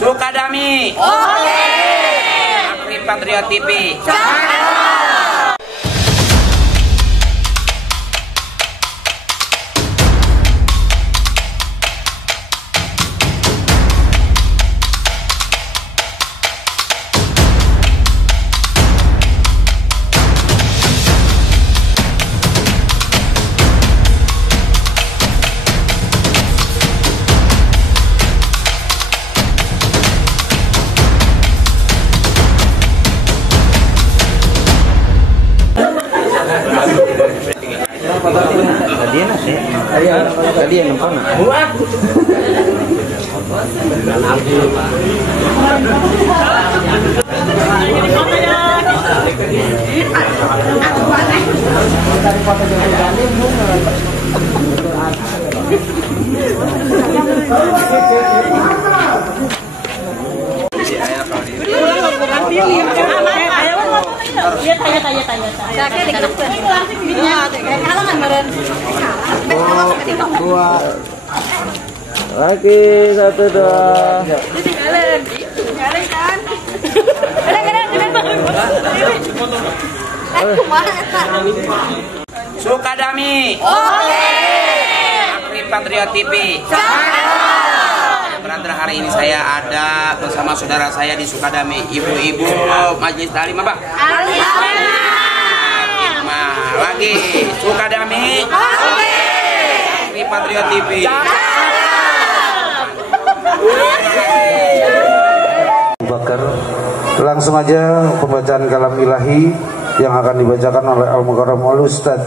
Sukadami. Oke. Aktif Patriot TV. Tadi yang nempel lagi satu dua. Sukadami. Oke. Aktif Patriot TV. Berantara hari ini saya ada bersama saudara saya di Sukadami, ibu-ibu Majelis Ta'lim apa? Lagi Sukadami. Oke. Aktif Patriot TV. Bakar. Langsung aja pembacaan kalam ilahi yang akan dibacakan oleh Al-Mukarram Al-Ustaz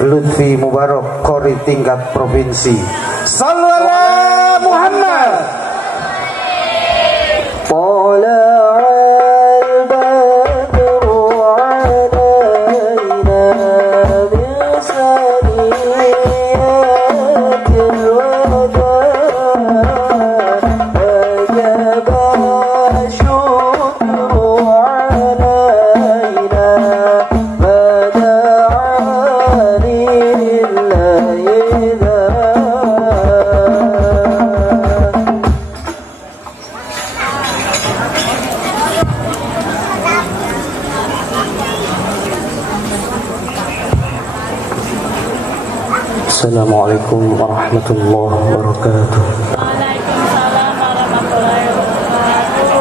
Lutfi Mubarak, Qori tingkat provinsi. Sallallahu alaihi Muhammad. Assalamualaikum warahmatullahi wabarakatuh. Waalaikumsalam warahmatullahi wabarakatuh.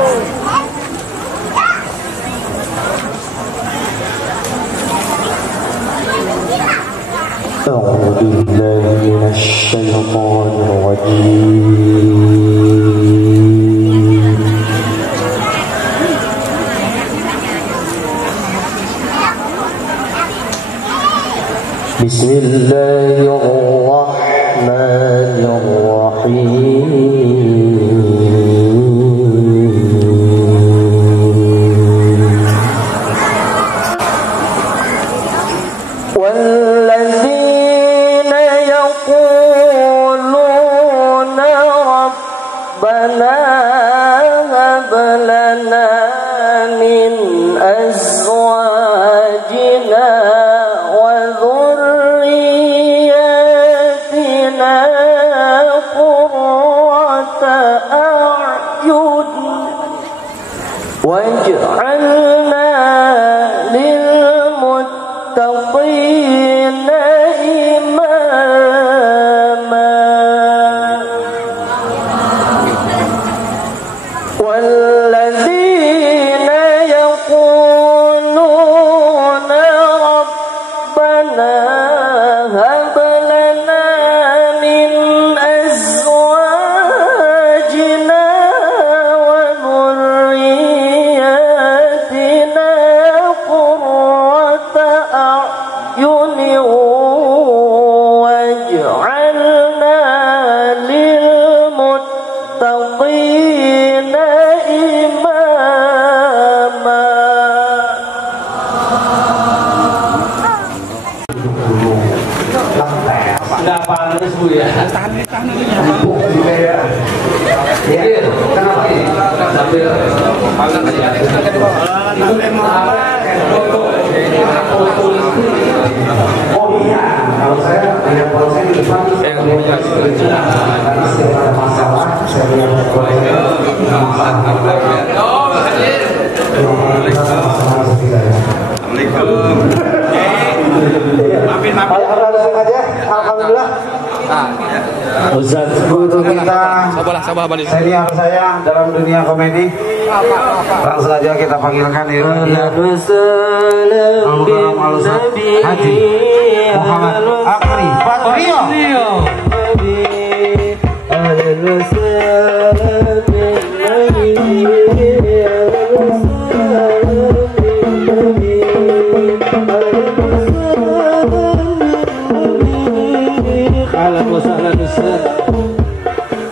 A'udzu billahi minasy syaithanir rajim. Bismillahirrahmanirrahim. Walladzina yaquluna rabbana hab lana min azwajina waj'alna lilmuttaqina imama. Walladzina yaquluna rabbana hab lana min azwajina waj'alna lilmuttaqina imama. Oh iya, kalau saya di depan karena setiap ada masalah Alhamdulillah. Ustaz, Untuk kita senior saya dalam dunia komedi, langsung saja kita panggilkan Haji Muhammad Akri Patrio.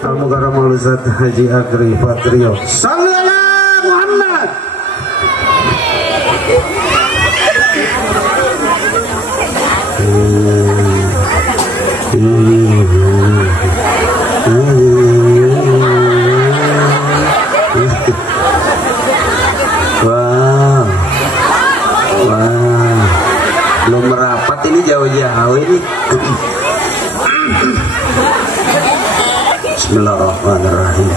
Al-Mukarram Ustaz Haji Akri Patrio. Salli ala Muhammad. Wah, wah, belum merapat ini jauh-jauh ini. Bismillahirrahmanirrahim.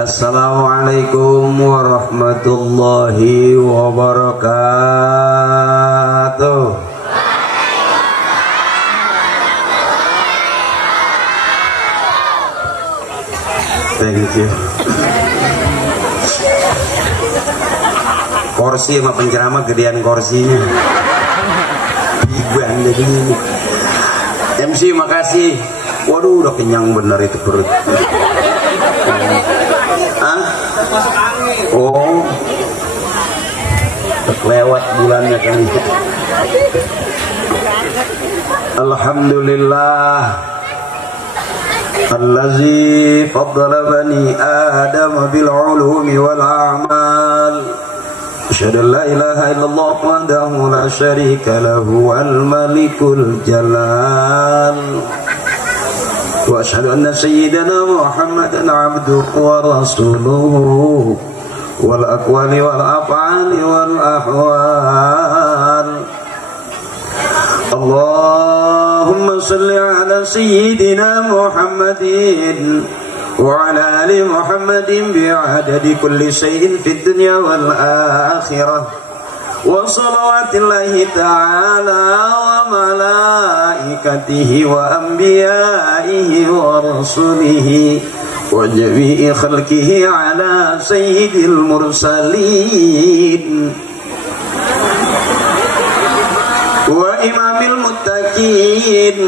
Assalamualaikum warahmatullahi wabarakatuh. Thank you. Kursi sama penceramah gedean kursinya. Iban jadi ini. MC makasih. Waduh udah kenyang bener itu perut. Hah? Oh, lewat bulannya kan. Alhamdulillah allazi faddala bani adam bil ulumi wal a'mal. Asyhadu an la ilaha illallah wahdahu la syarika lahu al malikul jalal. وأشهد أن سيدنا محمدا عبده ورسوله والأقوال والأفعال والأحوال. اللهم صل على سيدنا محمد وعلى آل محمد بعدد كل شيء في الدنيا والآخرة. وصلوات الله تعالى وملائكته وأنبيائه ورسله وجميع خلقه على سيد المرسلين وإمام المتقين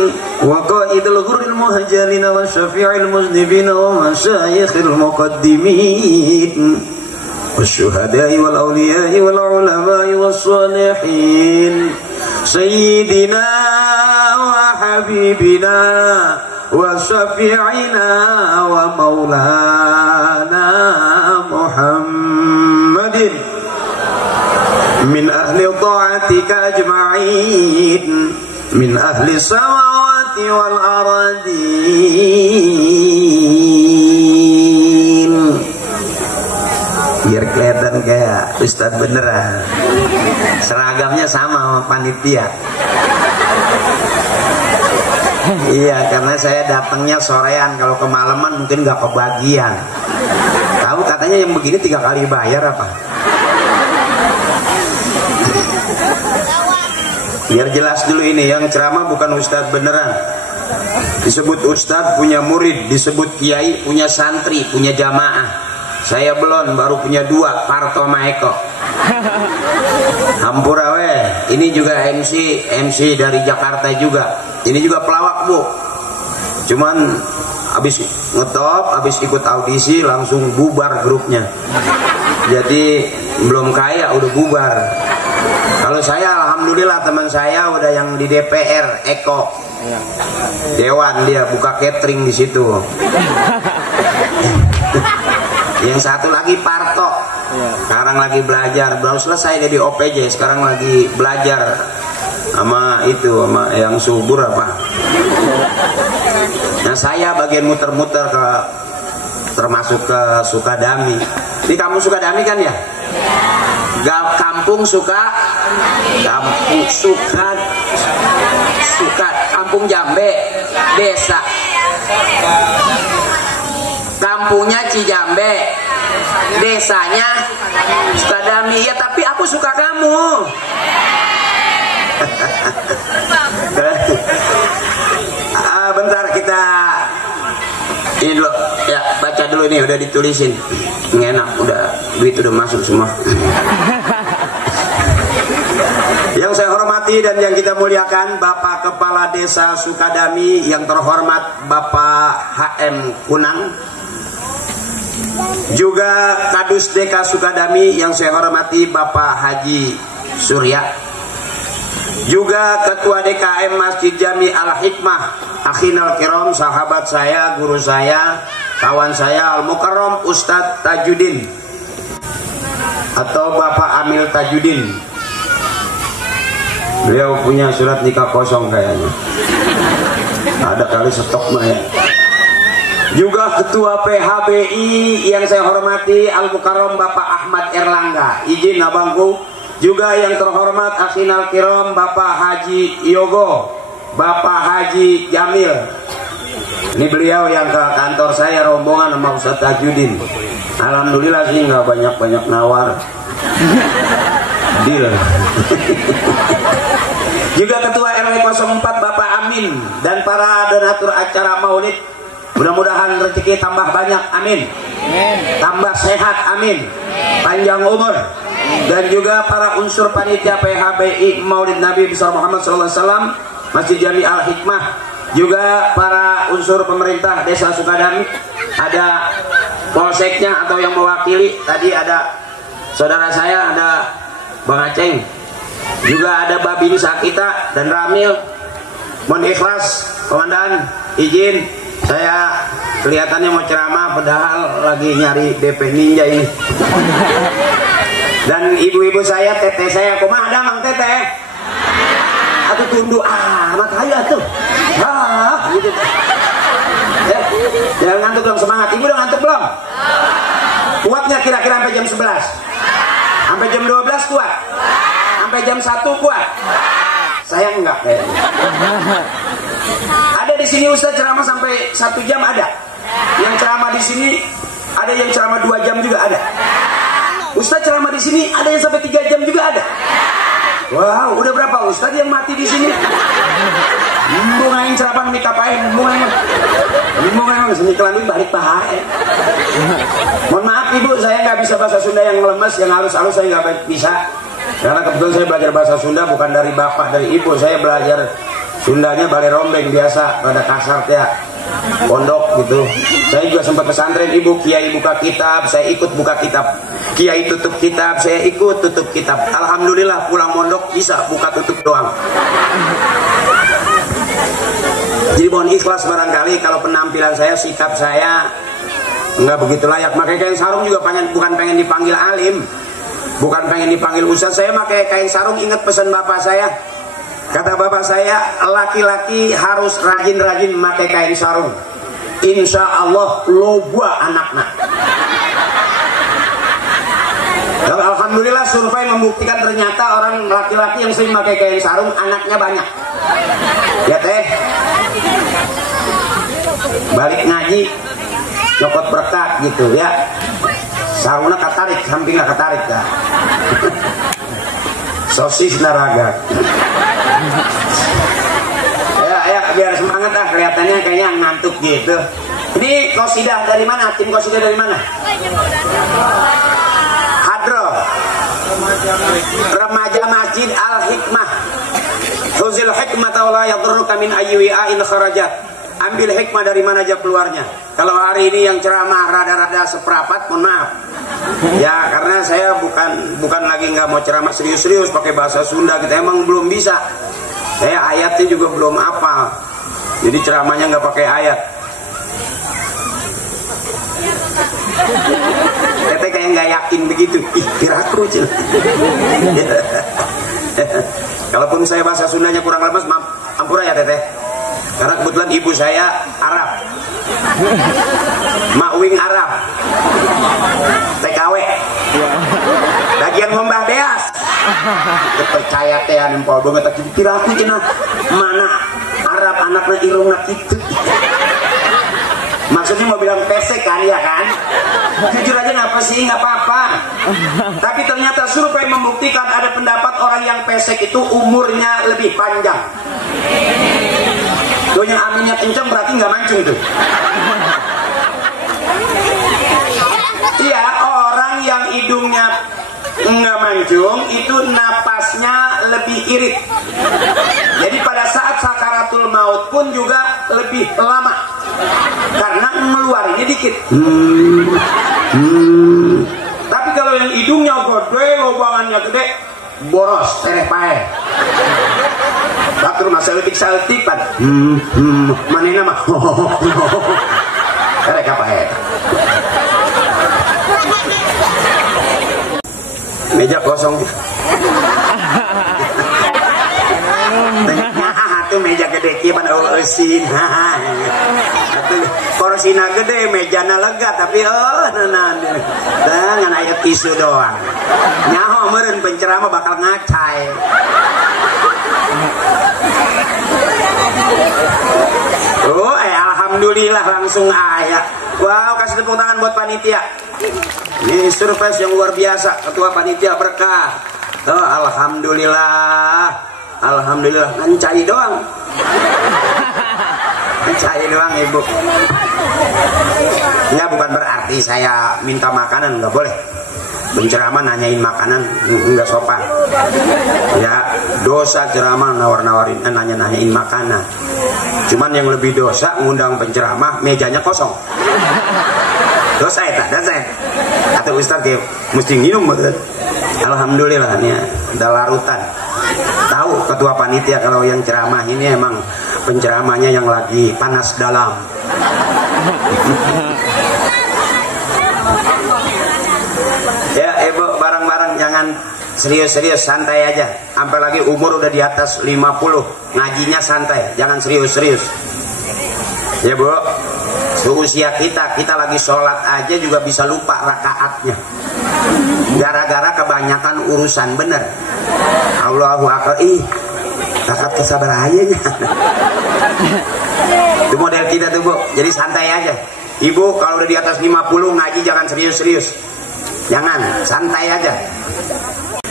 وقائد الغر المهجلين وشفيع المذنبين ومشايخ المقدمين والشهداء والأولياء والعلماء والصالحين سيدنا وحبيبنا وشفيعنا ومولانا محمد من أهل طاعتك أجمعين من أهل السماوات والأراضين. Biar kelihatan kayak Ustadz beneran. Seragamnya sama sama panitia. Iya, karena saya datangnya sorean. Kalau kemalaman mungkin nggak kebagian. Tahu katanya yang begini 3 kali bayar apa? Biar jelas dulu ini, yang ceramah bukan Ustadz beneran. Disebut Ustadz punya murid, disebut kiai punya santri, punya jamaah. Saya belum, baru punya 2, Parto Maeko. Hampura weh. Ini juga MC dari Jakarta juga. Ini juga pelawak bu. Cuman habis ngetop, habis ikut audisi langsung bubar grupnya. Jadi belum kaya udah bubar. Kalau saya alhamdulillah teman saya udah yang di DPR Eko. Dewan dia buka catering di situ. Yang satu lagi Parto, sekarang lagi belajar, baru selesai jadi OPJ, sekarang lagi belajar sama itu, sama yang subur apa. Nah saya bagian muter-muter ke, termasuk ke Sukadami. Di kamu Sukadami kan ya? Kampung Suka, Kampung Kampung Jambe, desa. Kampungnya Cijambe, desanya Sukadami. Ya tapi aku suka kamu. Bentar kita ini dulu ya, baca dulu nih, udah ditulisin. Enak, udah duit udah masuk semua. Yang saya hormati dan yang kita muliakan Bapak Kepala Desa Sukadami, yang terhormat Bapak HM Kunang, juga Kadus Deka Sukadami yang saya hormati Bapak Haji Surya, juga Ketua DKM Masjid Jami Al-Hikmah Akhinal Kiram, sahabat saya, guru saya, kawan saya Al-Mukarram Ustadz Tajudin atau Bapak Amil Tajudin. Beliau punya surat nikah kosong kayaknya, ada kali stok mah ya. Juga Ketua PHBI yang saya hormati Al-Mukarram Bapak Ahmad Erlangga, izin abangku. Juga yang terhormat Akhinal Kiram Bapak Haji Yogo, Bapak Haji Jamil. Ini beliau yang ke kantor saya rombongan sama Ustadz Tajudin. Alhamdulillah sih nggak banyak-banyak nawar. Deal. Juga Ketua RW 04 Bapak Amin dan para donatur acara Maulid. Mudah-mudahan rezeki tambah banyak, amin. Tambah sehat, amin. Panjang umur. Dan juga para unsur panitia PHBI Maulid Nabi besar Muhammad SAW Masjid Jami Al-Hikmah, juga para unsur pemerintah Desa Sukadami, ada polseknya atau yang mewakili. Tadi ada saudara saya, ada Bang Aceng, juga ada Babin Sakita dan Ramil. Mohon ikhlas, Komandan, izin saya kelihatannya mau ceramah padahal lagi nyari DP Ninja ini. Dan ibu-ibu saya, teteh saya, kumaha ada Mang Teteh? Aku tunduk, makanya tuh. Gitu. Ya, jangan ngantuk dong, semangat. Ibu udah ngantuk belum? Kuat nggak kira-kira sampai jam 11? Sampai jam 12 kuat? Sampai jam 1 kuat? Saya enggak kayaknya. Ada di sini Ustaz ceramah sampai 1 jam ada. Yang ceramah di sini ada yang ceramah 2 jam juga ada. Ustaz ceramah di sini ada yang sampai 3 jam juga ada. Wow, udah berapa Ustaz yang mati di sini? Bungain ceramah minta paen, bungain sini kelanjut balik paha. Mohon maaf Ibu, saya nggak bisa bahasa Sunda yang lemes, yang halus-halus saya nggak bisa. Karena kebetulan saya belajar bahasa Sunda bukan dari bapak, dari ibu. Saya belajar Sundanya balai rombeng biasa, rada kasar ya. Pondok gitu. Saya juga sempat pesantren Ibu, Kiai buka kitab, saya ikut buka kitab. Kiai tutup kitab, saya ikut tutup kitab. Alhamdulillah pulang mondok bisa buka tutup doang. Jadi mohon ikhlas barangkali kalau penampilan saya, sikap saya nggak begitu layak. Makanya kain sarung juga bukan pengen dipanggil alim, bukan pengen dipanggil ustaz. Saya pakai kain sarung ingat pesan bapak saya. Kata bapak saya, laki-laki harus rajin-rajin memakai kain sarung. Insya Allah loba anaknya. Dan alhamdulillah survei membuktikan ternyata orang laki-laki yang sering memakai kain sarung anaknya banyak. Ya teh, balik ngaji nyokot berkat gitu ya. Sarungnya katarik, sampingnya katarik ya. Sosis naraga. Ya biar semangat lah, kelihatannya kayaknya ngantuk gitu. Ini qosidah dari mana? Tim qosidah dari mana? Hadro Remaja Masjid Al-Hikmah. Khuzil hikmah la yadurruka min ayyi'in kharajat. Ambil hikmah dari mana aja keluarnya. Kalau hari ini yang ceramah rada-rada seperapat, mohon maaf. Ya karena saya bukan lagi nggak mau ceramah serius-serius pakai bahasa Sunda, kita emang belum bisa. Saya ayatnya juga belum hafal. Jadi ceramahnya nggak pakai ayat. Teteh kayak nggak yakin begitu. Ih, kira-kira cil. Kalaupun saya bahasa Sundanya kurang lemes, ampura ya Teteh. Karena kebetulan ibu saya Arab, Makwing Arab, TKW, bagian Mbah Deas. Percaya teh nempel banget. Kira aku cina mana anaknya irungna gitu. Maksudnya mau bilang pesek kan, ya kan? Jujur aja ngapa sih, nggak apa-apa. Tapi ternyata survei membuktikan ada pendapat orang yang pesek itu umurnya lebih panjang. Tuh yang aminnya kenceng berarti nggak mancung tuh. Iya, orang yang hidungnya nggak mancung itu napasnya lebih irit. Jadi pada saat sakaratul maut pun juga lebih lama karena ngeluarinnya dikit. Tapi kalau yang hidungnya gede, lobangannya gede, boros, tereh paeh. Batur masa letik saltipan. Mana nama? Tereh paeh. Meja kosong. Itu meja gede kieu pan eusin. Atuh porsina gede, mejana lega tapi ngan aya tisu doang. Nyaho meureun penceramah bakal ngacai. Oh, alhamdulillah langsung aya. Wow, kasih tepuk tangan buat panitia. Ini surprise yang luar biasa, ketua panitia berkah. Oh, alhamdulillah. Alhamdulillah, ngancai doang. Ngancai doang, Ibu. Ya, bukan berarti saya minta makanan, nggak boleh. Penceramah nanyain makanan nggak sopan. Ya, dosa ceramah nawar-nawarin nanya-nanyain makanan. Cuman yang lebih dosa ngundang penceramah mejanya kosong. Dosa ya, dosa. Atau Ustaz kayak mesti minum betul. Alhamdulillah nih ada larutan. Tahu ketua panitia kalau yang ceramah ini emang penceramahnya yang lagi panas dalam. Ya Ibu, bareng-bareng jangan serius-serius, santai aja. Sampai lagi umur udah di atas 50, ngajinya santai, jangan serius-serius. Ya Bu, seusia kita lagi sholat aja juga bisa lupa rakaatnya. Gara-gara kebanyakan urusan, bener. Allahu Akbar, rakaat kesabar aja. Itu model kita tuh Bu, jadi santai aja. Ibu kalau udah di atas 50 ngaji jangan serius-serius. Jangan, santai aja.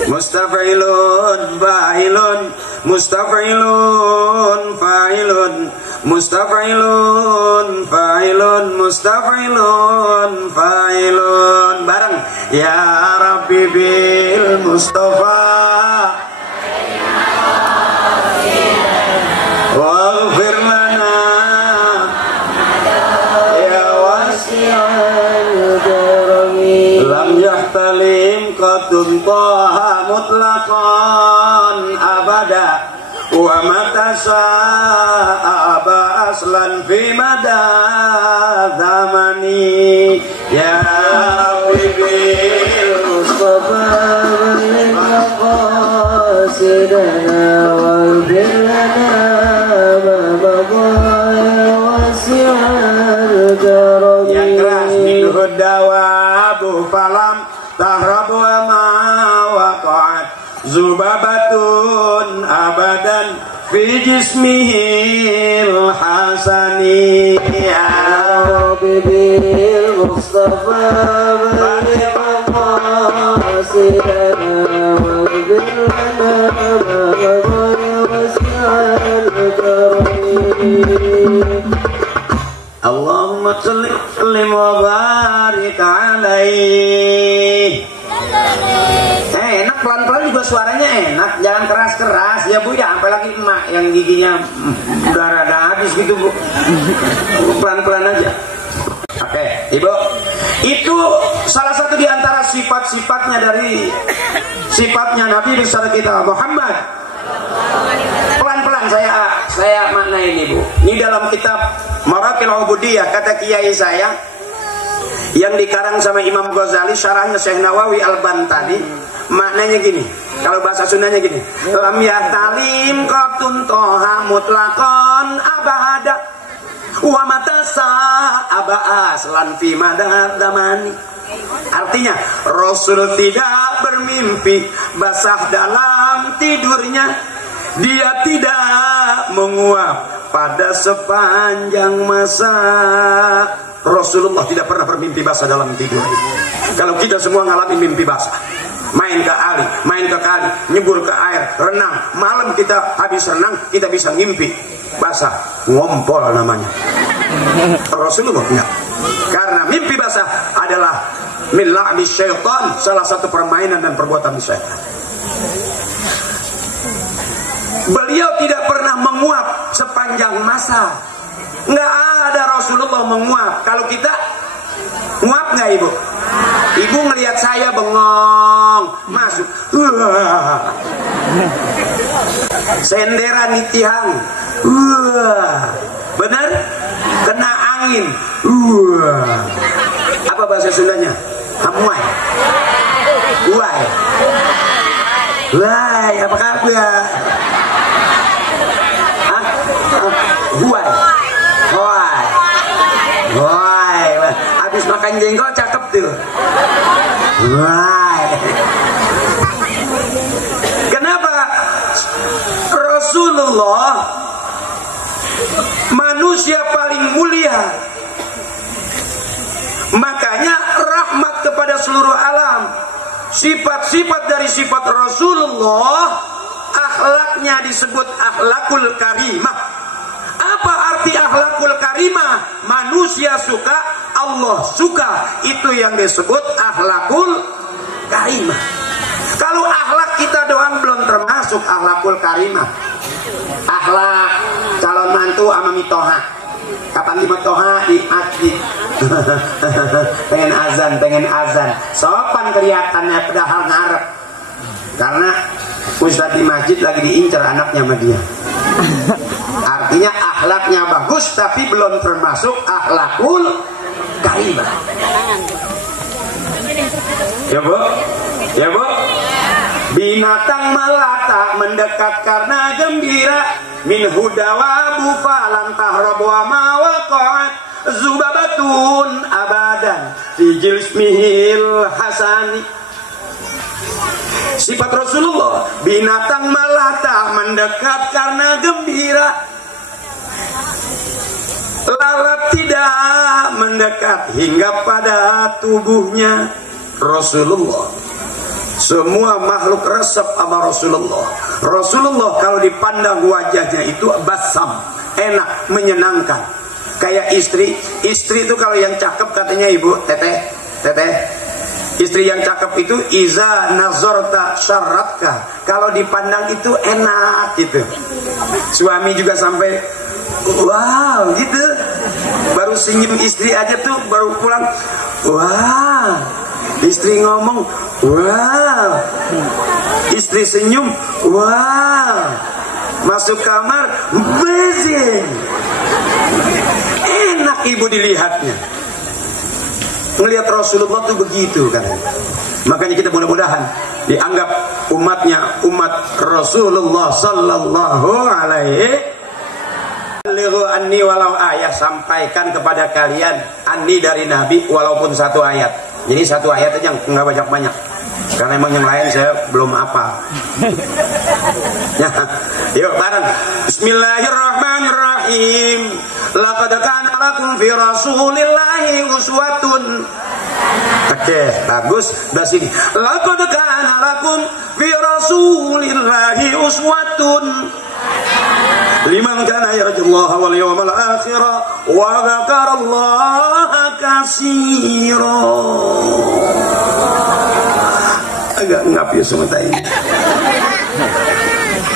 Mustafilun fa'ilun, mustafilun fa'ilun, mustafilun fa'ilun, mustafilun fa'ilun. Bareng. Ya Rabbi bil Mustafa waghfir lana ya wasi'al karami lam yahtalim qadun taha mutlaqan abada wa matasa aba aslan fi mada zamani ya Rabbi bil Mustafa baligh maqasidana wal birlana ma madha wasi'al karam. Yang keras minhu dawabu falam tahrabu ma waqa'at zubabatun abadan fi jismihil hasani ya Rabbi bil Mustafa baligh maqasidana wal birlana ma wasi'al karam. Allahumma salli wa barik alaihi. Enak, pelan-pelan juga suaranya enak, jangan keras-keras ya Bu ya, sampai lagi emak yang giginya udah rada habis gitu Bu. Pelan-pelan aja. Oke, Ibu, itu salah satu di antara sifat-sifatnya dari sifatnya Nabi besar kita Muhammad. Pelan-pelan saya maknain Ibu. Ini dalam kitab Maraqil Ubudiyah kata kiai saya yang dikarang sama Imam Ghazali, syarahnya Syekh Nawawi Al-Bantani. Maknanya gini, kalau bahasa Sundanya gini, lam yahtalim qatun toha mutlaqan abada wa matasa aba'as lan fi madad zamani. Artinya Rasul tidak bermimpi basah dalam tidurnya, dia tidak menguap pada sepanjang masa. Rasulullah tidak pernah bermimpi basah dalam tidur. Kalau kita semua ngalamin mimpi basah, main ke kali, nyebur ke air, renang, malam kita habis renang, kita bisa ngimpi basah, ngompol namanya. Rasulullah enggak. Karena mimpi basah adalah min la'bi syaitan, salah satu permainan dan perbuatan syaitan. Beliau tidak pernah menguap sepanjang masa. Nggak ada Rasulullah menguap. Kalau kita nguap nggak ibu? Ibu ngelihat saya bengong masuk, senderan di tiang, benar? Kena angin, apa bahasa Sundanya? Hamuai, uai, wai, apa kabar? Uai. Woi, habis makan jengkol cakep tuh. Woi. Kenapa? Rasulullah manusia paling mulia. Makanya rahmat kepada seluruh alam. Sifat-sifat dari sifat Rasulullah, akhlaknya disebut akhlakul karimah. Apa arti akhlakul karimah? Manusia suka, Allah suka. Itu yang disebut akhlakul karimah. Kalau akhlak kita doang belum termasuk akhlakul karimah. Akhlak calon mantu sama mitoha. Kapan di mitoha? Di hati. pengen azan. Sopan kelihatannya padahal ngarep. Karena Ustadz di masjid lagi diincar anaknya sama dia. Artinya akhlaknya bagus tapi belum termasuk akhlakul karimah. Ya bu? Ya bu? Binatang melata mendekat karena gembira, min hudawa bufalan tahrabu wa mawaqat zubabatun abadan fi jilsmihil hasani. Sifat Rasulullah, binatang melata mendekat karena gembira, lalat tidak mendekat hingga pada tubuhnya. Rasulullah, semua makhluk resep sama Rasulullah. Rasulullah kalau dipandang wajahnya itu basam, enak, menyenangkan. Kayak istri itu kalau yang cakep katanya ibu, teteh. Istri yang cakep itu iza nazarta syarratka, kalau dipandang itu enak gitu. Suami juga sampai wow gitu. Baru senyum istri aja tuh, baru pulang wow. Istri ngomong wow. Istri senyum wow. Masuk kamar amazing. Enak ibu dilihatnya. Melihat Rasulullah itu begitu kan. Makanya kita mudah-mudahan dianggap umatnya umat Rasulullah sallallahu alaihi anni walau ayat, sampaikan kepada kalian anni dari Nabi walaupun satu ayat. Jadi satu ayat aja, nggak banyak-banyak. Karena emang yang lain saya belum hafal. Ya, yuk bareng. Bismillahirrahmanirrahim. Laqad kana lakum fi Rasulillahi uswatun. Oke, bagus. Dari sini. Laqad kana lakum fi Rasulillahi uswatun liman kana yarjullaha wal yawmal akhir wa dzakarallaha katsira. Agak ngap ya sementara ini.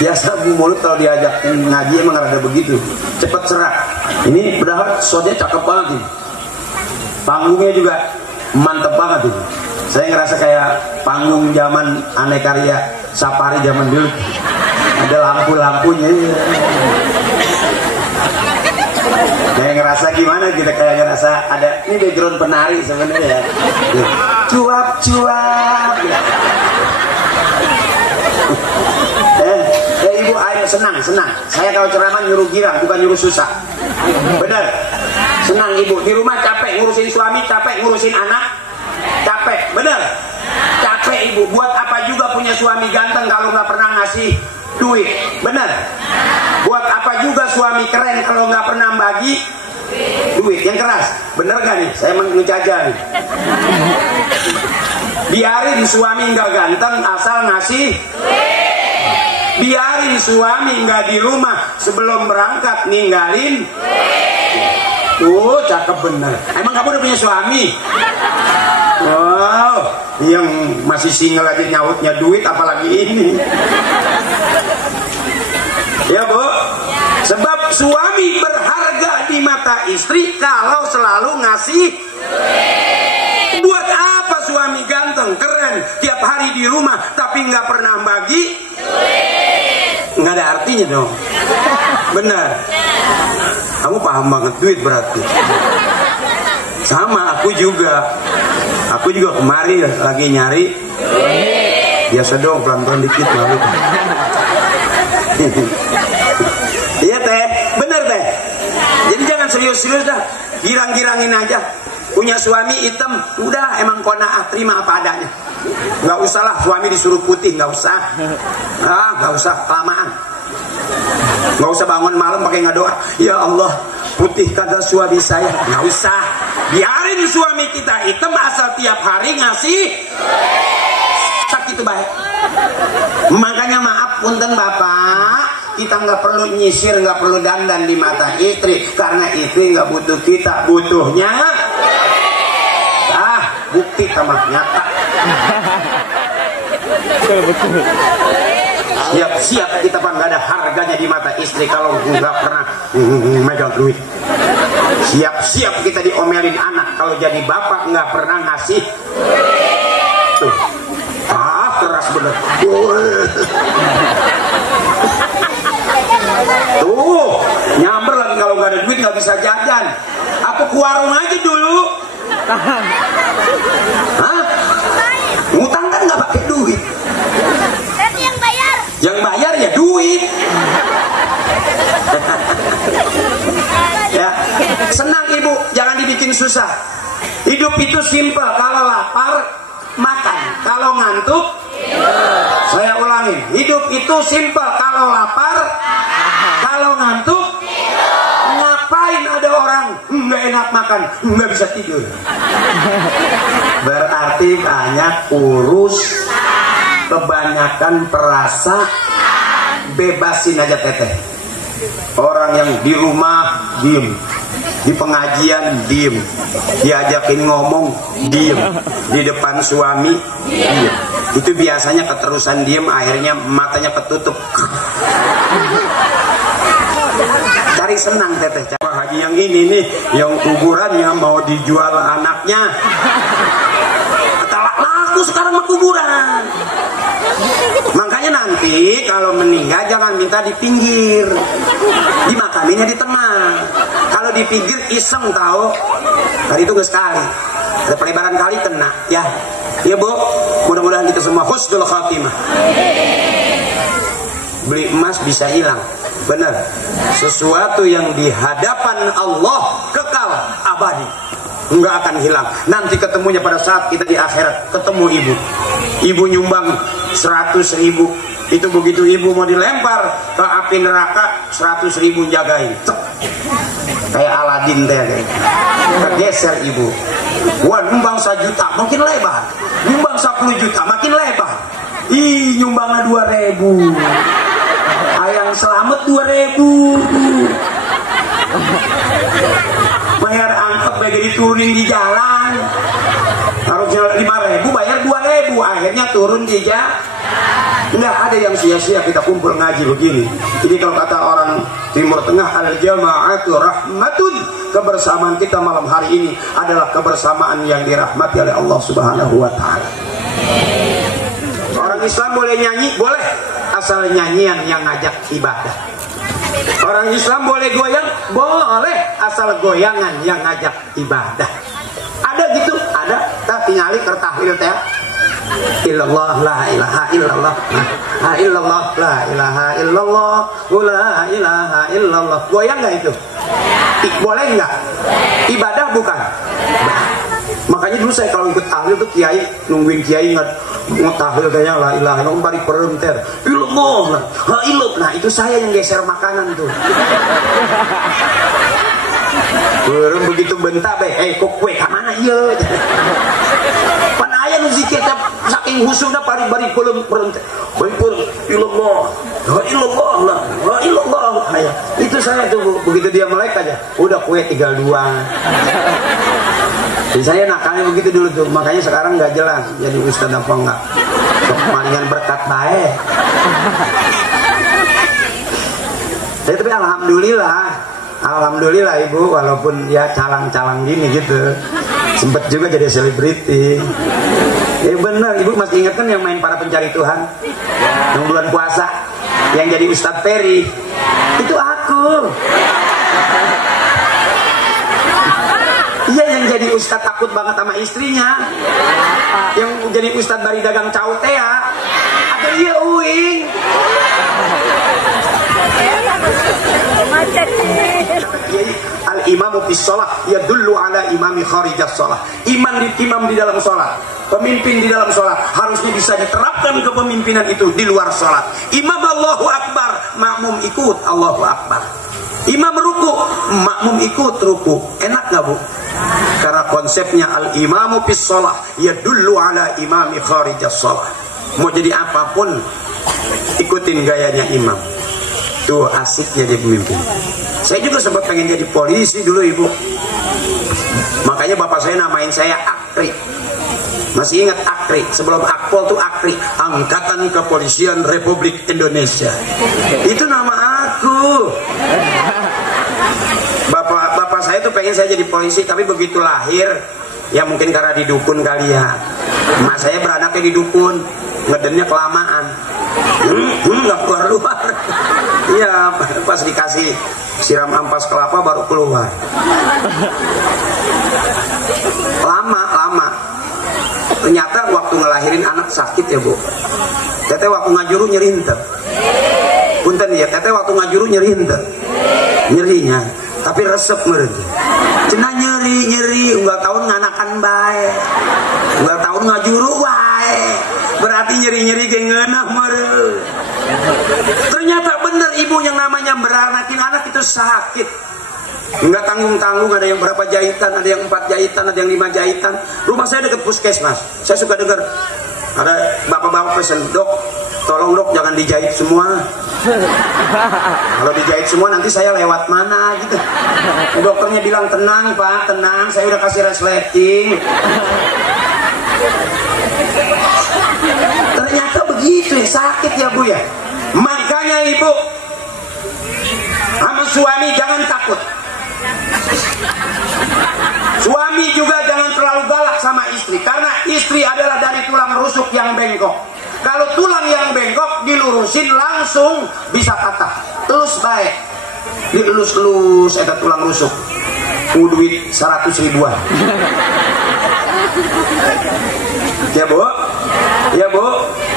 Biasa Bu Mulut kalau diajak ngaji emang ada begitu, cepet serak. Ini padahal shotnya cakep banget nih. Panggungnya juga mantep banget tuh. Saya ngerasa kayak panggung zaman Aneka Karya Safari zaman dulu. Ada lampu-lampunya. Kayak ngerasa gimana gitu, kayak ngerasa ada ini background penari sebenarnya. Cuap-cuap. Ibu ayo senang. Saya kalau ceramah nyuruh girang bukan nyuruh susah. Benar. Senang ibu, di rumah capek ngurusin suami, capek ngurusin anak, capek. Benar. Capek ibu, buat apa juga punya suami ganteng kalau nggak pernah ngasih duit. Benar. Buat apa juga suami keren kalau nggak pernah bagi duit yang keras? Bener gak nih? Saya menjajah nih. Biarin suami nggak ganteng asal ngasih duit. Biarin suami nggak di rumah sebelum berangkat ninggalin tuh, cakep bener. Emang kamu udah punya suami? Wow, yang masih single aja nyautnya duit, apalagi ini. Ya Bu, sebab suami berharga di mata istri kalau selalu ngasih duit. Buat apa suami ganteng, keren, tiap hari di rumah tapi nggak pernah bagi duit? Nggak ada artinya dong. Benar. Kamu paham banget duit berarti. Sama aku juga. Aku juga kemari lagi nyari. Biasa dong, pelan-pelan dikit malu. Iya teh, bener teh. Jadi jangan serius-serius dah, girang-girangin aja. Punya suami hitam, udah emang kona'ah, terima apa adanya. Nggak usah lah suami disuruh putih, nggak usah. Nggak usah kelamaan. Nggak usah bangun malam pakai ngadoa, ya Allah putihkanlah suami saya. Nggak usah. Biarin suami kita hitam asal tiap hari ngasih sakit itu baik. Makanya maaf punten Bapak, kita nggak perlu nyisir, nggak perlu dandan di mata istri, karena istri nggak butuh kita, butuhnya bukti sama nyata. Siap-siap kita Pak, nggak ada harganya di mata istri kalau nggak pernah megang duit. Siap-siap kita diomelin anak kalau jadi bapak nggak pernah ngasih. Tuh, keras bener. Tuh, nyamber lagi kalau nggak ada duit nggak bisa jajan. Aku ke warung aja dulu. Hah? Ngutang kan nggak pakai duit. Yang bayar ya duit. Ya, senang ibu, jangan dibikin susah. Hidup itu simpel, kalau lapar makan, kalau ngantuk saya ulangin, hidup itu simpel, kalau lapar, kalau ngantuk ngapain ada orang nggak enak makan, nggak bisa tidur. Berarti banyak urus, kebanyakan perasa. Bebasin aja teteh. Orang yang di rumah diem, di pengajian diem, diajakin ngomong diem, di depan suami diem. Itu biasanya keterusan diem, akhirnya matanya ketutup. Cari senang teteh. Pak Haji yang ini nih, yang kuburan yang mau dijual anaknya. Laku sekarang mah kuburan. Makanya nanti kalau meninggal jangan minta di pinggir, dimakaminnya di tengah. Kalau di pinggir iseng tahu, hari itu nggak sekali, ada pelebaran kali kena ya. Ya Bu, mudah-mudahan kita semua husnul khatimah. Beli emas bisa hilang, benar. Sesuatu yang di hadapan Allah kekal abadi, nggak akan hilang. Nanti ketemunya pada saat kita di akhirat, ketemu ibu nyumbang 100.000. Itu begitu ibu mau dilempar ke api neraka, 100.000 jagain. Kayak Aladin teh, tergeser ibu. Wah, nyumbang 1 juta makin lebar, nyumbang 10 juta makin lebar. Ih, nyumbangnya 2.000, ayang selamat 2.000. Bayar angkot bagi diturunin di jalan, harusnya 5.000 bayar 2.000, akhirnya turun di jalan. Nggak ada yang sia-sia kita kumpul ngaji begini. Jadi kalau kata orang Timur Tengah, al-jama'atu rahmatun, kebersamaan kita malam hari ini adalah kebersamaan yang dirahmati oleh Allah Subhanahu wa Ta'ala. Orang Islam boleh nyanyi, boleh, asal nyanyian yang ngajak ibadah. Orang Islam boleh goyang, boleh, asal goyangan yang ngajak ibadah. Ada gitu, ada. Kita tinggali kertahlil teh. Illallah la ilaha illallah, la illallah la ilaha illallah, la ilaha illallah. Goyang nggak itu? Boleh nggak? Ibadah bukan? Makanya dulu saya kalau ikut tahlil tuh kiai, nungguin kiai ngotahil kayaknya la ilaha illallah bari perenter ilmu ha ilmu. Nah itu saya yang geser makanan tuh. Beureum begitu bentak be, kok kue ka mana ieu? Pan aya nu zikir saking husukna bari perenter. Bari ilmu. La ilallah, la ilallah. Itu saya tuh begitu dia melek aja, udah kue tinggal 2. Jadi saya nakalnya begitu dulu tuh, makanya sekarang nggak jelas jadi ustadz apa enggak. Kemalingan berkat baik. Tapi alhamdulillah ibu, walaupun ya calang-calang gini gitu, sempet juga jadi selebriti. Bener, ibu masih ingat kan yang main Para Pencari Tuhan, yang bulan puasa, yang jadi Ustadz Ferry, itu aku. Iya, yang jadi Ustadz takut banget sama istrinya, yang jadi Ustadz bari dagang cautea, ada iya uing. Al-imamu fis shalah yadullu ala imami kharijas shalah. Imam di dalam sholat, pemimpin di dalam sholat harusnya bisa diterapkan kepemimpinan itu di luar sholat. Imam Allahu Akbar, makmum ikut Allahu Akbar. Imam ruku, makmum ikut ruku. Enak gak bu? Karena konsepnya al-imamu fis shalah yadullu ala imami kharijas shalah. Mau jadi apapun ikutin gayanya imam. Tuh asiknya jadi pemimpin. Saya juga sempat pengen jadi polisi dulu ibu. Makanya bapak saya namain saya Akri. Masih ingat Akri? Sebelum Akpol tuh Akri, Angkatan Kepolisian Republik Indonesia. Itu nama aku. Bapak saya tuh pengen saya jadi polisi, tapi begitu lahir, ya mungkin karena di dukun kali ya. Emak saya beranaknya di dukun, ngedennya kelamaan. Nggak keluar. Iya, pas dikasih siram ampas kelapa baru keluar. Lama. Ternyata waktu ngelahirin anak sakit ya bu. Teteh waktu ngajuru nyeri ente. Punten ya, teteh waktu ngajuru nyeri ente. Nyerinya, tapi resep meureun. Cenah nyeri, unggal tahun nganakan bae. Unggal tahun ngajuru wae. Berarti nyeri-nyeri ge ngeunah meureun. Ternyata bener ibu, yang namanya beranakin anak itu sakit. Enggak tanggung-tanggung, ada yang berapa jahitan, ada yang 4 jahitan, ada yang 5 jahitan. Rumah saya dekat puskesmas. Saya suka dengar ada bapak-bapak pesen, "Dok, tolong dok jangan dijahit semua." Kalau dijahit semua nanti saya lewat mana gitu. Dokternya bilang, "Tenang Pak, tenang, saya udah kasih resleting." Ternyata begitu ya, sakit ya bu ya. Makanya ibu sama suami jangan takut. Suami juga jangan terlalu galak sama istri, karena istri adalah dari tulang rusuk yang bengkok. Kalau tulang yang bengkok dilurusin langsung bisa patah. Terus baik dielus-elus ada tulang rusuk. Duit 100 ribuan. Ya bu, ya bu.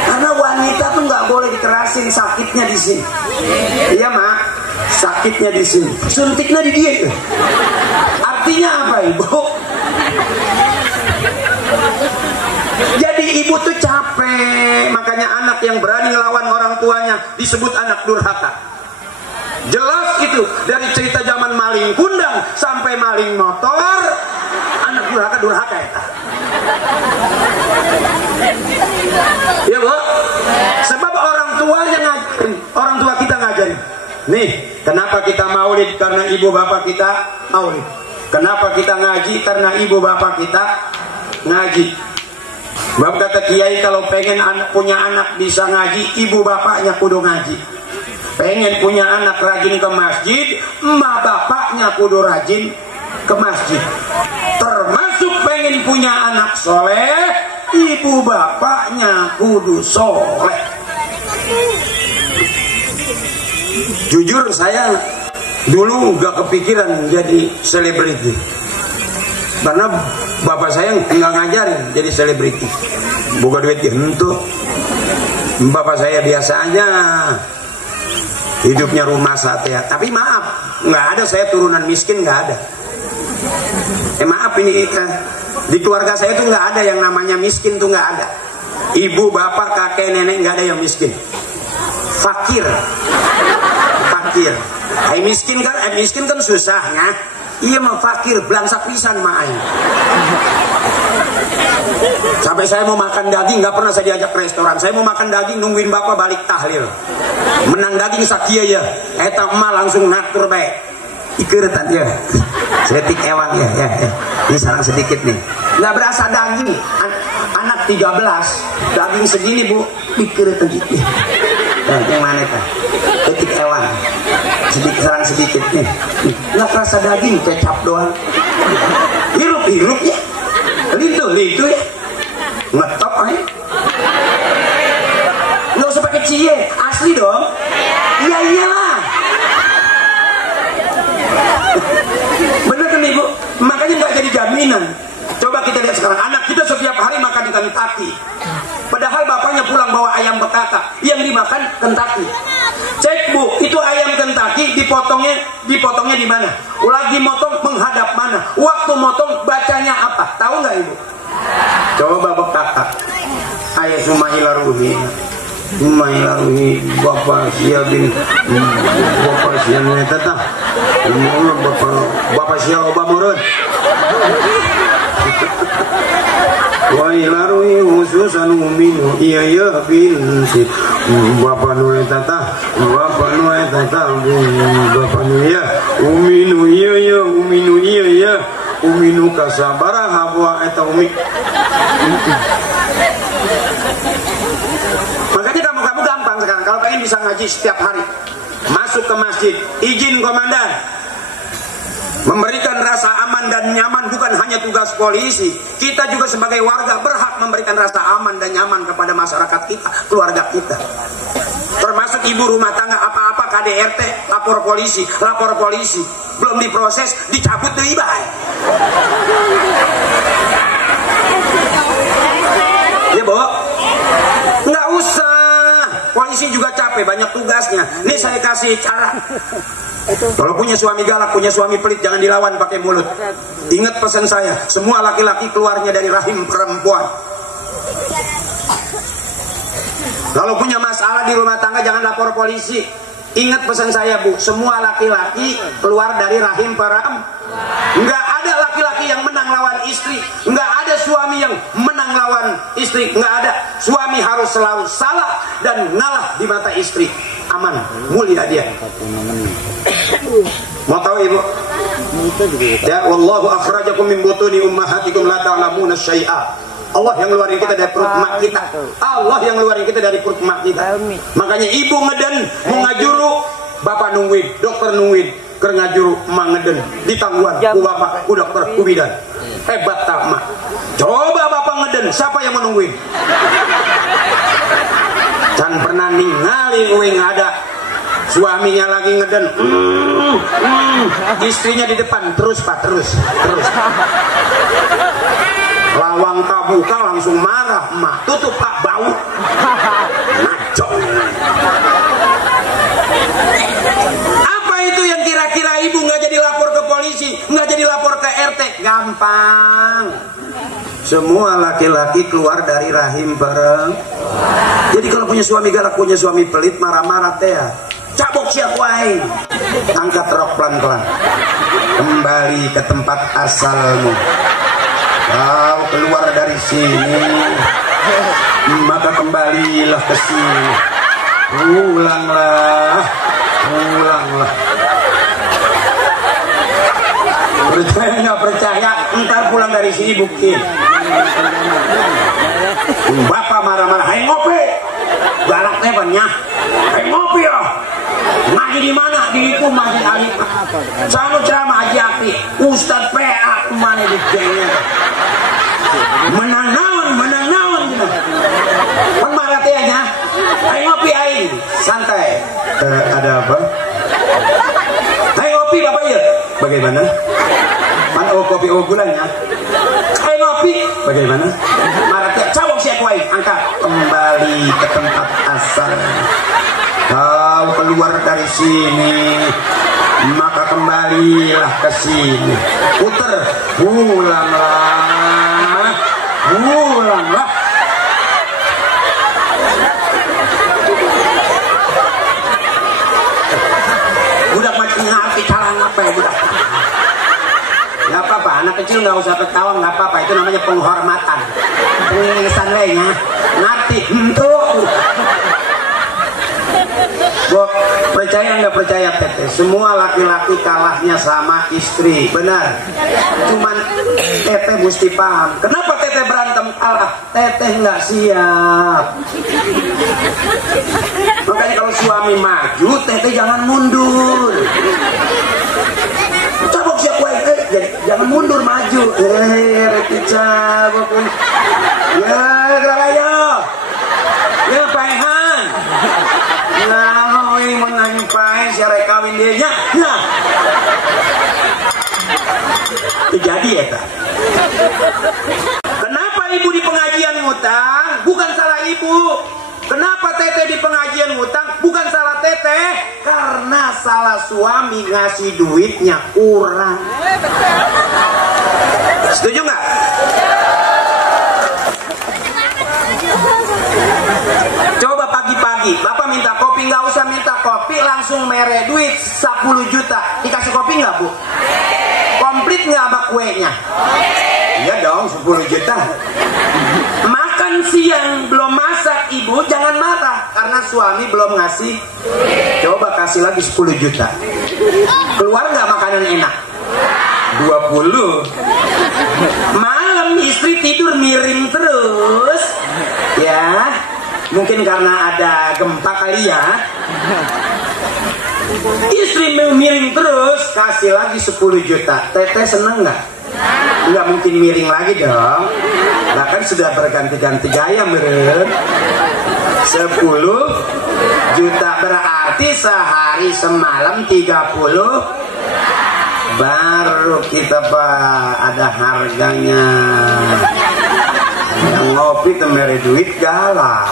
Karena wanita tuh nggak boleh dikerasin, sakitnya di sini. Iya mak, sakitnya di sini. Suntiknya di dia. Artinya apa ibu? Jadi ibu tuh capek. Makanya anak yang berani ngelawan orang tuanya disebut anak durhaka. Jelas itu dari cerita zaman maling kundang sampai maling motor, anak durhaka ya. Ya bu, sebab orang tuanya ngajarin, orang tua kita ngajarin. Nih, kenapa kita maulid? Karena ibu bapak kita maulid. Kenapa kita ngaji? Karena ibu bapak kita ngaji. Bab kata kiai, kalau pengen punya anak bisa ngaji, ibu bapaknya kudu ngaji. Pengen punya anak rajin ke masjid, emak bapaknya kudu rajin ke masjid. Termasuk pengen punya anak soleh, ibu bapaknya kudu soleh. Jujur saya dulu gak kepikiran jadi selebriti, karena bapak saya nggak ngajarin jadi selebriti. Buka duit gitu. Bapak saya biasa aja, hidupnya rumah saja. Tapi maaf, nggak ada saya turunan miskin, nggak ada. Maaf ini di keluarga saya tuh nggak ada yang namanya miskin tuh, nggak ada. Ibu, bapak, kakek, nenek nggak ada yang miskin. Fakir. Fakir. Miskin kan susahnya. Iya mah fakir, belangsak pisan mah aing. Sampai saya mau makan daging nggak pernah saya diajak ke restoran. Saya mau makan daging nungguin bapak balik tahlil. Menang daging sakia ya. Eta emak langsung natur baik. Ikeretan ya. Setik ewang ya. Ini sarang sedikit nih. Nggak berasa daging. Anak 13 daging segini bu. Ikeretan gitu. Yang mana kan? Setik ewang. Sarang sedikit nih. Nggak terasa daging, kecap doang. Hirup ya. Litu ya. Ngetop aja. Nggak usah pakai cie, asli dong. Iya iyalah. Bener kan ibu? Makanya nggak jadi jaminan. Coba kita lihat sekarang, anak kita setiap hari makan di Kentucky. Padahal bapaknya pulang bawa ayam bekaka, yang dimakan Kentucky. Cek bu, itu ayam Kentucky dipotongnya di mana? Lagi motong menghadap mana? Waktu motong bacanya apa? Tahu nggak ibu? Coba bekaka. Ayah Sumailaruhi, Bapak Siabin, Bapak Siabin tetap, Bapak Siab Obamurun. Wailaruhi khususan uminu iya binti Bapak Nuai Tata Bapak Nuai uminu iya uminu kasabara habwa eta umi. Makanya kamu gampang sekarang kalau pengen bisa ngaji setiap hari. Masuk ke masjid, izin komandan. Memberikan rasa aman dan nyaman bukan hanya tugas polisi. Kita juga sebagai warga berhak memberikan rasa aman dan nyaman kepada masyarakat kita, keluarga kita. Termasuk ibu rumah tangga, apa-apa KDRT, lapor polisi. Belum diproses, dicabut dari baik. Ya bu, nggak usah. Polisi juga capek, banyak tugasnya. Ini saya kasih cara. Kalau punya suami galak, punya suami pelit, jangan dilawan pakai mulut. Ingat pesan saya, semua laki-laki keluarnya dari rahim perempuan. Kalau punya masalah di rumah tangga, jangan lapor polisi. Ingat pesan saya bu, semua laki-laki keluar dari rahim perempuan. Nggak ada laki-laki yang menang lawan istri. Nggak ada suami yang menang lawan istri. Nggak ada. Suami harus selalu salah dan ngalah di mata istri. Aman, mulia dia. Mau tahu ibu? Ya, wallahu akhrajakum min butuni ummahatikum la ta'lamuna syai'a. Allah yang ngeluarin kita dari perut mak kita. Allah yang ngeluarin kita dari perut mak kita. Makanya ibu ngeden mau ngajuru, bapak nungguin, dokter nungguin, keur ngajuru emak ngeden ditangguhan ku bapak, ku dokter, ku bidan. Hebat tak mak. Coba bapak ngeden, siapa yang menungguin? Can pernah ningali uing ada suaminya lagi ngeden, istrinya di depan terus pak, terus. Lawang kabuka langsung marah, mak tutup pak, bau ngaco. Apa itu yang kira-kira ibu nggak jadi lapor ke polisi, nggak jadi lapor ke RT? Gampang. Semua laki-laki keluar dari rahim perempuan. Jadi kalau punya suami galak, punya suami pelit, marah-marah teh, cabok siap wae. Angkat rok pelan-pelan. Kembali ke tempat asalmu. Kau keluar dari sini, maka kembalilah ke sini. Pulanglah. Percaya nggak percaya, ntar pulang dari sini bukti. Bapak marah-marah, hai ngopi, galaknya banyak, hai ngopi ya. Ngaji di mana? Di itu masjid Ali. Saya ceramah Haji Aki, Ustadz PA mana di jengnya. Menang-nawan gitu. Marah tehnya, hai ngopi aing, santai. Ada apa? Hai ngopi bapak ya. Bagaimana? Mana kopi bulannya? Hai ngopi. Bagaimana? Marah teh, cabok siap wae, angkat kembali ke tempat asal. Kau keluar dari sini, maka kembalilah ke sini. Puter, pulanglah. kecil nggak usah ketawa, nggak apa-apa, itu namanya penghormatan. Pengingisan lainnya, ngerti untuk. Bu, percaya nggak percaya teteh? Semua laki-laki kalahnya sama istri, benar. Cuman teteh mesti paham. Kenapa teteh berantem kalah? Teteh nggak siap. Makanya kalau suami maju, teteh jangan mundur. Cabok siap jadi jangan mundur, maju. Reti cabok. Ya, ayo. Ya, paehan. Nah, mau nanya pae siapa kawin dia nya. Nah. Terjadi ya, Kak. Kenapa ibu di pengajian ngutang? Bukan salah ibu. Kenapa teteh di pengajian ngutang? Bukan salah teteh. Karena salah suami ngasih duitnya kurang. Setuju nggak? Coba pagi-pagi Bapak minta kopi, nggak usah minta kopi, langsung mere duit 10 juta. Dikasih kopi nggak, Bu? Komplit nggak sama kuenya? Iya dong, 10 juta. Makan siang belum masak, ibu jangan marah karena suami belum ngasih. Coba kasih lagi 10 juta. Keluar nggak makanan enak? 20. Malam istri tidur miring terus. Ya, mungkin karena ada gempa kali ya. Istri miring terus, kasih lagi 10 juta. Teteh seneng nggak? Nggak mungkin miring lagi dong. Bahkan sudah berganti-ganti gaya meren. 10 juta berarti sehari semalam 30. Baru kita Pak ada harganya. Yang ngopi temere duit galak.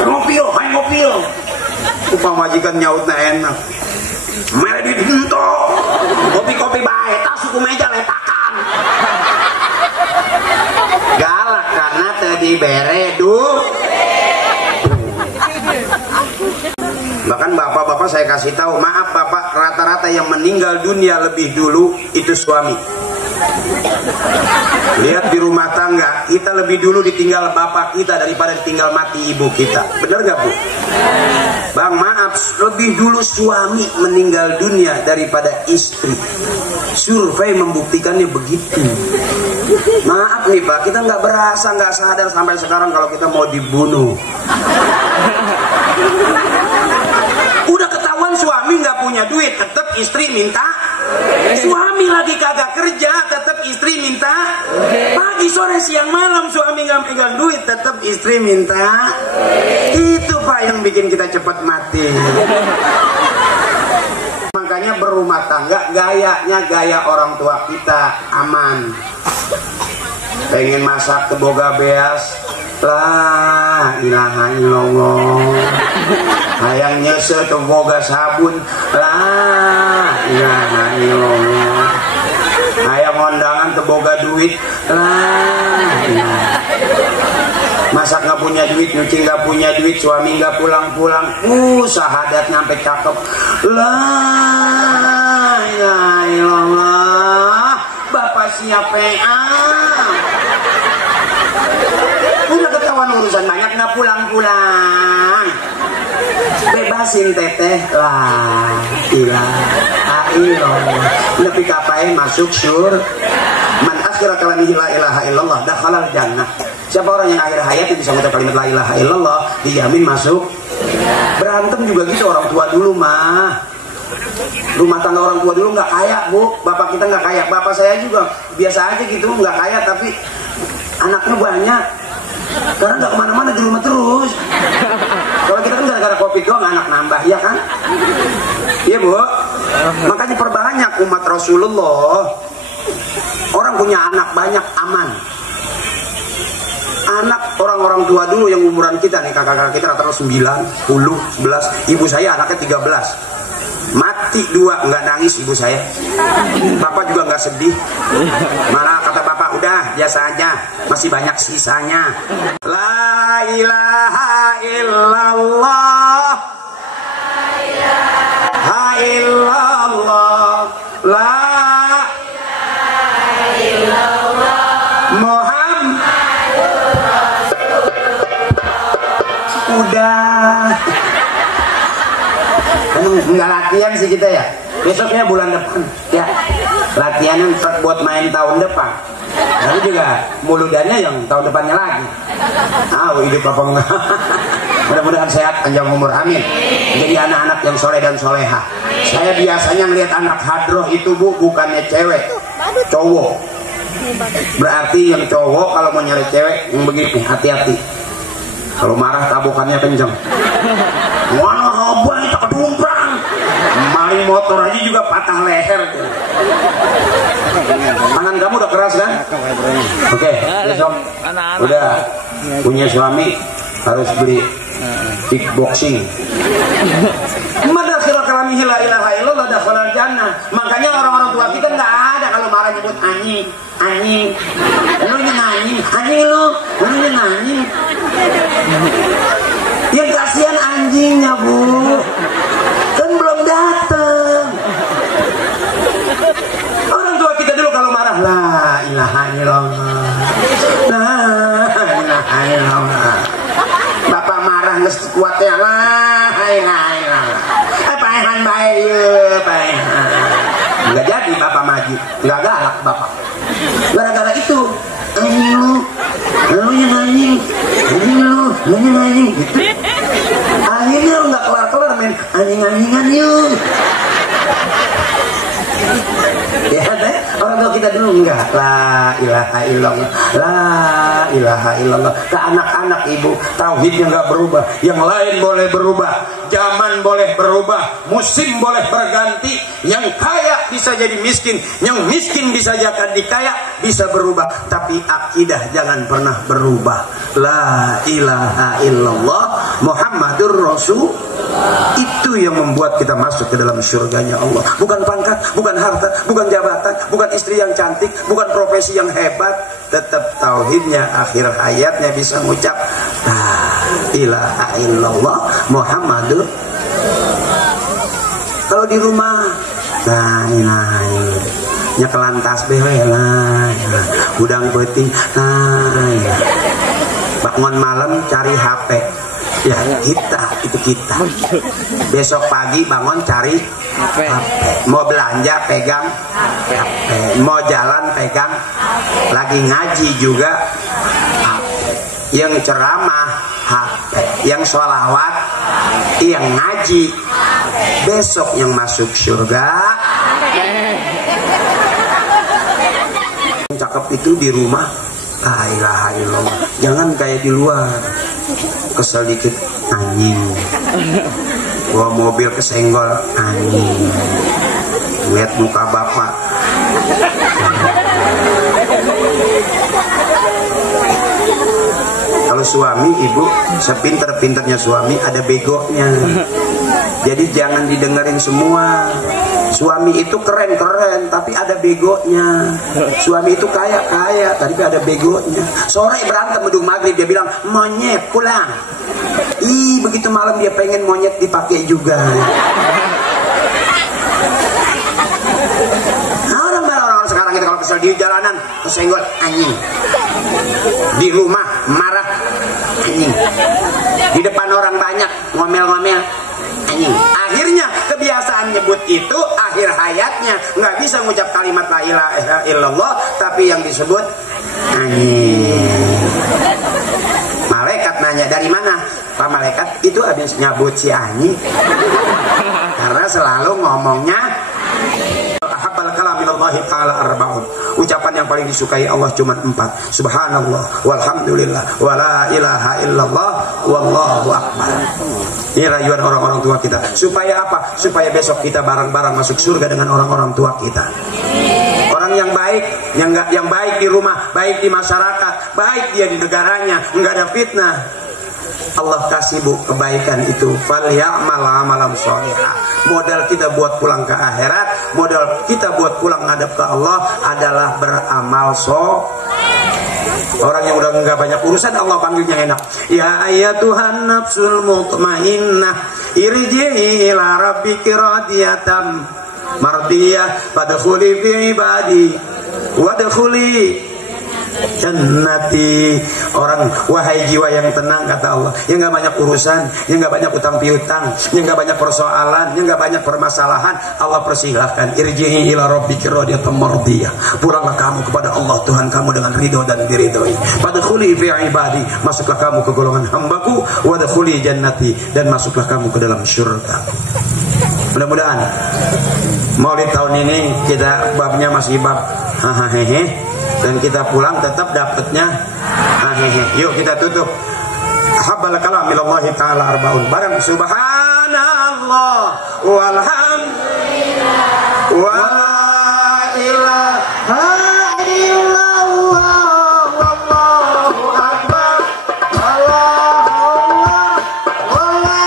Ngopi yo, main ngopi yo. Upah majikan nyautnya enak. Mere duit hento. Kopi-kopi baik, tas suku meja letakan. Galak karena tadi bere duit. Bahkan bapak-bapak saya kasih tahu, maaf bapak, rata-rata yang meninggal dunia lebih dulu itu suami. Lihat di rumah tangga, kita lebih dulu ditinggal bapak kita daripada ditinggal mati ibu kita. Bener gak, Bu? Bang, maaf, lebih dulu suami meninggal dunia daripada istri. Survei membuktikannya begitu. Maaf nih Pak, kita nggak berasa, nggak sadar sampai sekarang kalau kita mau dibunuh. Udah ketahuan suami nggak punya duit, tetap istri minta. Suami lagi kagak kerja, tetap istri minta. Pagi, sore, siang, malam suami nggak pegang duit, tetap istri minta. Itu Pak yang bikin kita cepat mati. Makanya berumah tangga gayanya gaya orang tua kita, aman. Pengen masak teboga beas, la ilaha illallah. Hayang nyese teboga sabun, la ilaha illallah. Hayang kondangan teboga duit, la ilaha. Masak nggak punya duit, nyuci nggak punya duit, suami nggak pulang-pulang, sahadat nyampe cakep, la ilaha illallah. Bapak siapa? Udah ketahuan urusan banyak nggak pulang-pulang. Bebasin teteh, lah ilaha illallah. Nepi kapai masuk sur. Man akhira kalamihi la ilaha illallah dakhalal jannah. Siapa orang yang akhir hayat bisa mengucap kalimat la ilaha illallah, dijamin masuk. Berantem juga gitu orang tua dulu mah. Rumah tangga orang tua dulu nggak kaya, Bu. Bapak kita nggak kaya, bapak saya juga biasa aja gitu, nggak kaya tapi anaknya banyak. Karena nggak kemana-mana di rumah terus. Kalau kita kan gara-gara kopi doang anak nambah, ya kan? Iya, Bu. Makanya perbanyak umat Rasulullah. Orang punya anak banyak aman. Anak orang-orang tua dulu yang umuran kita nih, kakak-kakak kita rata-rata 9, 10, 11. Ibu saya anaknya 13. Mati 2, nggak nangis ibu saya. Bapak juga nggak sedih. Malah kata bapak, udah biasa aja, masih banyak sisanya. La ilaha illallah, la ilaha illallah, la Enggak latihan sih kita ya. Besoknya bulan depan ya. Latihanan buat main tahun depan. Lalu juga muludannya yang tahun depannya lagi. Hidup apa enggak? Mudah-mudahan sehat, panjang umur, amin. Jadi anak-anak yang soleh dan soleha. Saya biasanya ngelihat anak hadroh itu bu, bukannya cewek, cowok. Berarti yang cowok kalau mau nyari cewek yang begini, hati-hati. Kalau marah tabukannya kenceng. Wah, abang itu kedumprang. Maling motor aja juga patah leher. Tangan kamu udah keras kan? Oke, besok udah punya suami harus beli kickboxing. Madakhil kalamihi la ilaha illallah dakhala jannah. Makanya orang-orang tua kita nggak ada kalau marah nyebut anjing, anjing. Lu anjing, anjing lu anjing. Yang kasihan anjingnya, Bu. Kan belum datang. Orang tua kita dulu kalau marah la ilaha illallah. La ilaha illallah. Bapak marah nges kuatnya lah, hai. Paehan bae, paehan. Enggak jadi bapak maju, enggak galak bapak. Gara-gara itu, lu yang anjing, gitu. Akhirnya lu nggak kelar-kelar main anjing-anjingan yuk. Ya deh, orang tua kita dulu enggak la ilaha illallah, la ilaha illallah. Ke anak-anak ibu, tauhidnya enggak berubah. Yang lain boleh berubah, zaman boleh berubah, musim boleh berganti. Yang kaya bisa jadi miskin, yang miskin bisa jadi kaya, bisa berubah. Tapi akidah jangan pernah berubah. La ilaha illallah Muhammadur Rasul. Itu yang membuat kita masuk ke dalam surganya Allah. Bukan pangkat, bukan harta, bukan jabatan, bukan istri yang cantik, bukan profesi yang hebat. Tetap tauhidnya, akhir hayatnya bisa mengucap la ilaha illallah Muhammadur. Kalau di rumah la ilaha illallah, nyekelan tasbih lah, udang putih, bangun malam cari HP. Ya itu kita. Besok pagi bangun cari HP. Mau belanja pegang HP. Mau jalan pegang. Lagi ngaji juga HP. Yang ceramah HP. Yang sholawat, yang ngaji. Besok yang masuk surga. Yang cakep itu di rumah. La ilaha illallah. Jangan kayak di luar. Kesel dikit anjing, bawa mobil kesenggol anjing, lihat muka bapak. Kalau suami ibu, sepinter-pinternya suami ada begonya. Jadi jangan didengerin semua. Suami itu keren-keren tapi ada begonya. Suami itu kaya-kaya tapi ada begonya. Sore berantem bedung maghrib dia bilang monyet pulang. Begitu malam dia pengen monyet dipakai juga. Nah, orang sekarang kita kalau kesel di jalanan kesenggol anjing. Di rumah marah anjing. Di depan orang banyak ngomel-ngomel anjing. Akhirnya kebiasaan nyebut itu akhir hayatnya nggak bisa ngucap kalimat la ilaha illallah tapi yang disebut anjing. Malaikat nanya dari mana? Pak malaikat itu habis nyabut si anjing karena selalu ngomongnya ahabbal kalam ilallahi ta'ala arba'un. Ucapan yang paling disukai Allah cuma 4. Subhanallah walhamdulillah wala ilaha illallah wallahu akbar. Ini rayuan orang-orang tua kita. Supaya apa? Supaya besok kita bareng-bareng masuk surga dengan orang-orang tua kita. Orang yang baik, yang baik di rumah, baik di masyarakat, baik dia di negaranya, enggak ada fitnah. Allah kasih bu kebaikan itu. Falyamal amalan sholihah. Modal kita buat pulang ke akhirat, modal kita buat pulang ngadep ke Allah adalah beramal Orang yang udah nggak banyak urusan Allah panggilnya enak. Ya ayyatuhan nafsul mutmainnah irji'i ila rabbiki radiyatan mardiyah fadkhuli fi ibadi wadkhuli jannati. Orang wahai jiwa yang tenang kata Allah, yang nggak banyak urusan, yang nggak banyak utang piutang, yang nggak banyak persoalan, yang nggak banyak permasalahan, Allah persilahkan irji'i ila rabbiki radiyatan mardiyah. Pulanglah kamu kepada Allah Tuhan kamu dengan ridho dan diridhoi. Fadkhuli fi ibadi, masuklah kamu ke golongan hambaku, wadkhuli jannati, dan masuklah kamu ke dalam surga. Mudah-mudahan Maulid tahun ini kita babnya masih bab hahaha, dan kita pulang tetap dapatnya hahehe. Yuk kita tutup. Habbal kalam ilallahi ta'ala arbaun. Bareng subhanallah walhamdulillah wa la ilaha illallah wallahu akbar wallahu wala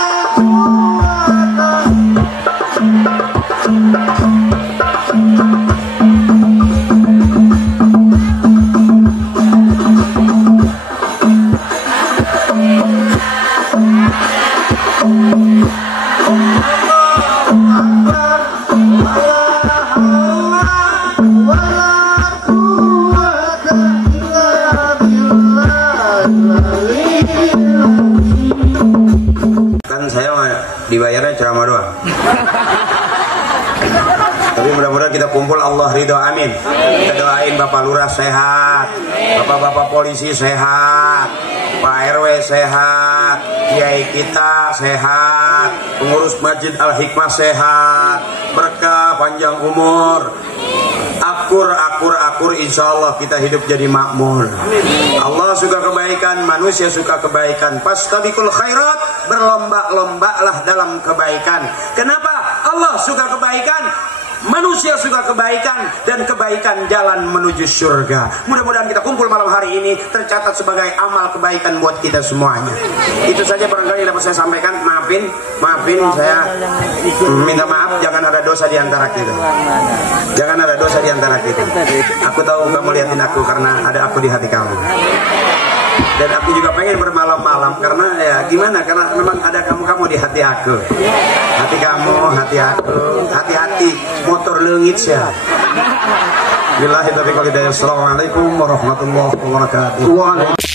dibayarnya ceramah doang. Tapi mudah-mudahan kita kumpul Allah ridho, amin. Kita doain Bapak Lurah sehat, Bapak-bapak polisi sehat, Pak RW sehat, kiai kita sehat, pengurus Masjid Al Hikmah sehat, berkah panjang umur, akur, insya Allah kita hidup jadi makmur. Allah suka kebaikan, manusia suka kebaikan. Fastabiqul khairat, berlomba-lombalah dalam kebaikan. Kenapa? Allah suka kebaikan, manusia suka kebaikan, dan kebaikan jalan menuju surga. Mudah-mudahan kita kumpul malam hari ini tercatat sebagai amal kebaikan buat kita semuanya. Itu saja barangkali dapat saya sampaikan. Maafin saya minta maaf, jangan ada dosa di antara kita. Jangan ada dosa di antara kita. Aku tahu kamu lihatin aku karena ada aku di hati kamu. Dan aku juga pengen bermalam-malam karena ya gimana, karena memang ada kamu di hati aku. Hati kamu, hati aku, hati-hati motor leungit ya. Billahi taufiq wal hidayah. Assalamualaikum warahmatullahi wabarakatuh.